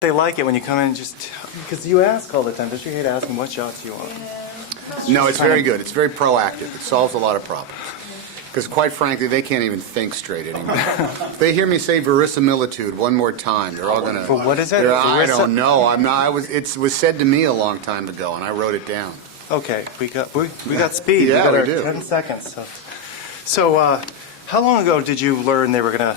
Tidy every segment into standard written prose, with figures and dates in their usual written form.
They like it when you come in just because you ask all the time. Don't you hate asking what shots you want? No, it's very good. It's very proactive. It solves a lot of problems. Because quite frankly, they can't even think straight anymore. If they hear me say verisimilitude one more time, they're all gonna. For what is it? I don't know. I'm not. It was said to me a long time ago, and I wrote it down. Okay, we got speed. Yeah, we got we our do. 10 seconds. So, how long ago did you learn they were gonna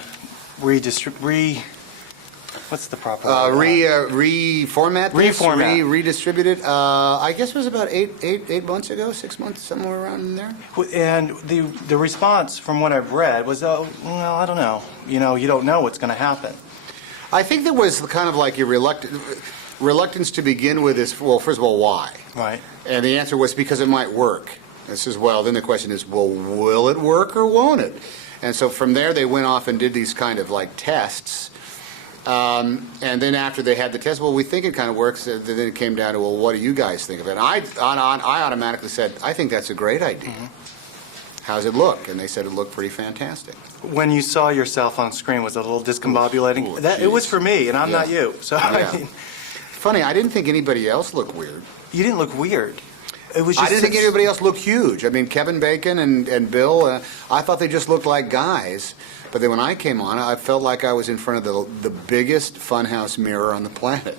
what's the proper word? Reformat this? Reformat. Redistribute it. I guess it was about eight months ago, 6 months, somewhere around in there. And the response from what I've read was, oh, well, I don't know. You don't know what's going to happen. I think there was kind of like a reluctance to begin with is, well, first of all, why? Right. And the answer was because it might work. I says, well, then the question is, well, will it work or won't it? And so from there, they went off and did these kind of like tests. And then after they had the test, well, we think it kind of works. Then it came down to, well, what do you guys think of it? And I automatically said, I think that's a great idea. Mm-hmm. How's it look? And they said it looked pretty fantastic. When you saw yourself on screen, was it a little discombobulating? Ooh, it was for me, and I'm not you. So yeah. I mean, funny, I didn't think anybody else looked weird. you didn't look weird. It was just I didn't think anybody else looked huge. I mean, Kevin Bacon and Bill, I thought they just looked like guys. But then when I came on, I felt like I was in front of the biggest funhouse mirror on the planet,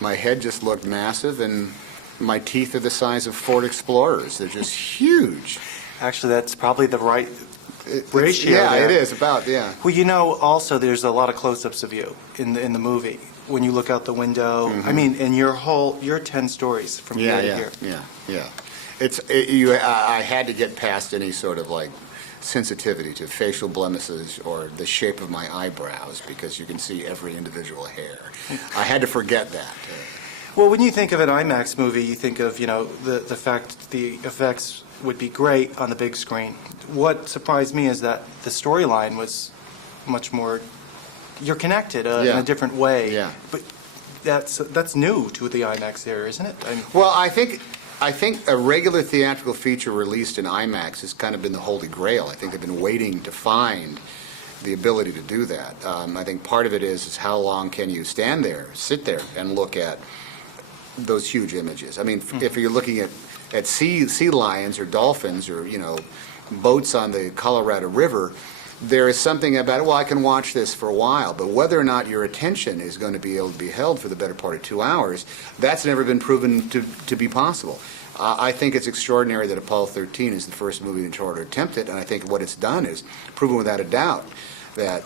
My head just looked massive, and my teeth are the size of Ford Explorers. They're just huge. Actually, that's probably the right ratio. Yeah, there. it is, yeah. Well, also, there's a lot of close-ups of you in the movie. When you look out the window, Mm-hmm. I mean, and your 10 stories from here to here. Yeah. I had to get past any sort of like sensitivity to facial blemishes or the shape of my eyebrows because you can see every individual hair. I had to forget that. Well, when you think of an IMAX movie, you think of, the fact the effects would be great on the big screen. What surprised me is that the storyline was much more, you're connected in a different way. Yeah. But that's new to the IMAX era, isn't it? Well, I think a regular theatrical feature released in IMAX has kind of been the holy grail. I think they've been waiting to find the ability to do that. I think part of it is how long can you sit there, and look at those huge images. I mean, if you're looking at sea lions or dolphins or, boats on the Colorado River, there is something about, well, I can watch this for a while, but whether or not your attention is going to be able to be held for the better part of 2 hours, that's never been proven to be possible. I think it's extraordinary that Apollo 13 is the first movie in to attempt it, and I think what it's done is proven without a doubt that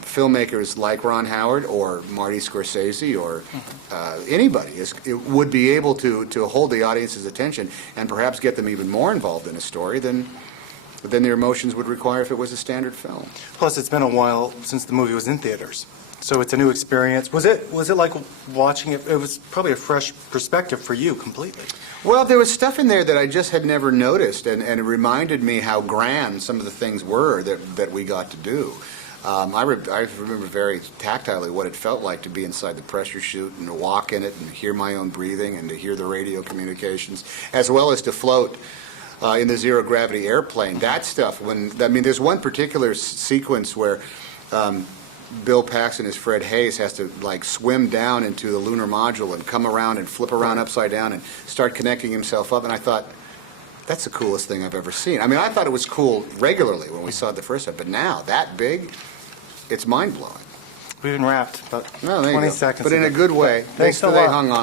filmmakers like Ron Howard or Marty Scorsese or anybody would be able to hold the audience's attention and perhaps get them even more involved in a story than their emotions would require if it was a standard film. Plus, it's been a while since the movie was in theaters, so it's a new experience. Was it like watching it? It was probably a fresh perspective for you completely. Well, there was stuff in there that I just had never noticed, and it reminded me how grand some of the things were that we got to do. I remember very tactilely what it felt like to be inside the pressure chute and to walk in it and hear my own breathing and to hear the radio communications, as well as to float in the zero-gravity airplane. That stuff, there's one particular sequence where Bill Paxton as Fred Hayes has to swim down into the lunar module and come around and flip around upside down and start connecting himself up, and I thought, that's the coolest thing I've ever seen. I mean, I thought it was cool regularly when we saw it the first time, but now, that big, it's mind-blowing. We've been wrapped about No, there you 20 go. seconds But in ago. a good way. Thanks a They lot. hung on.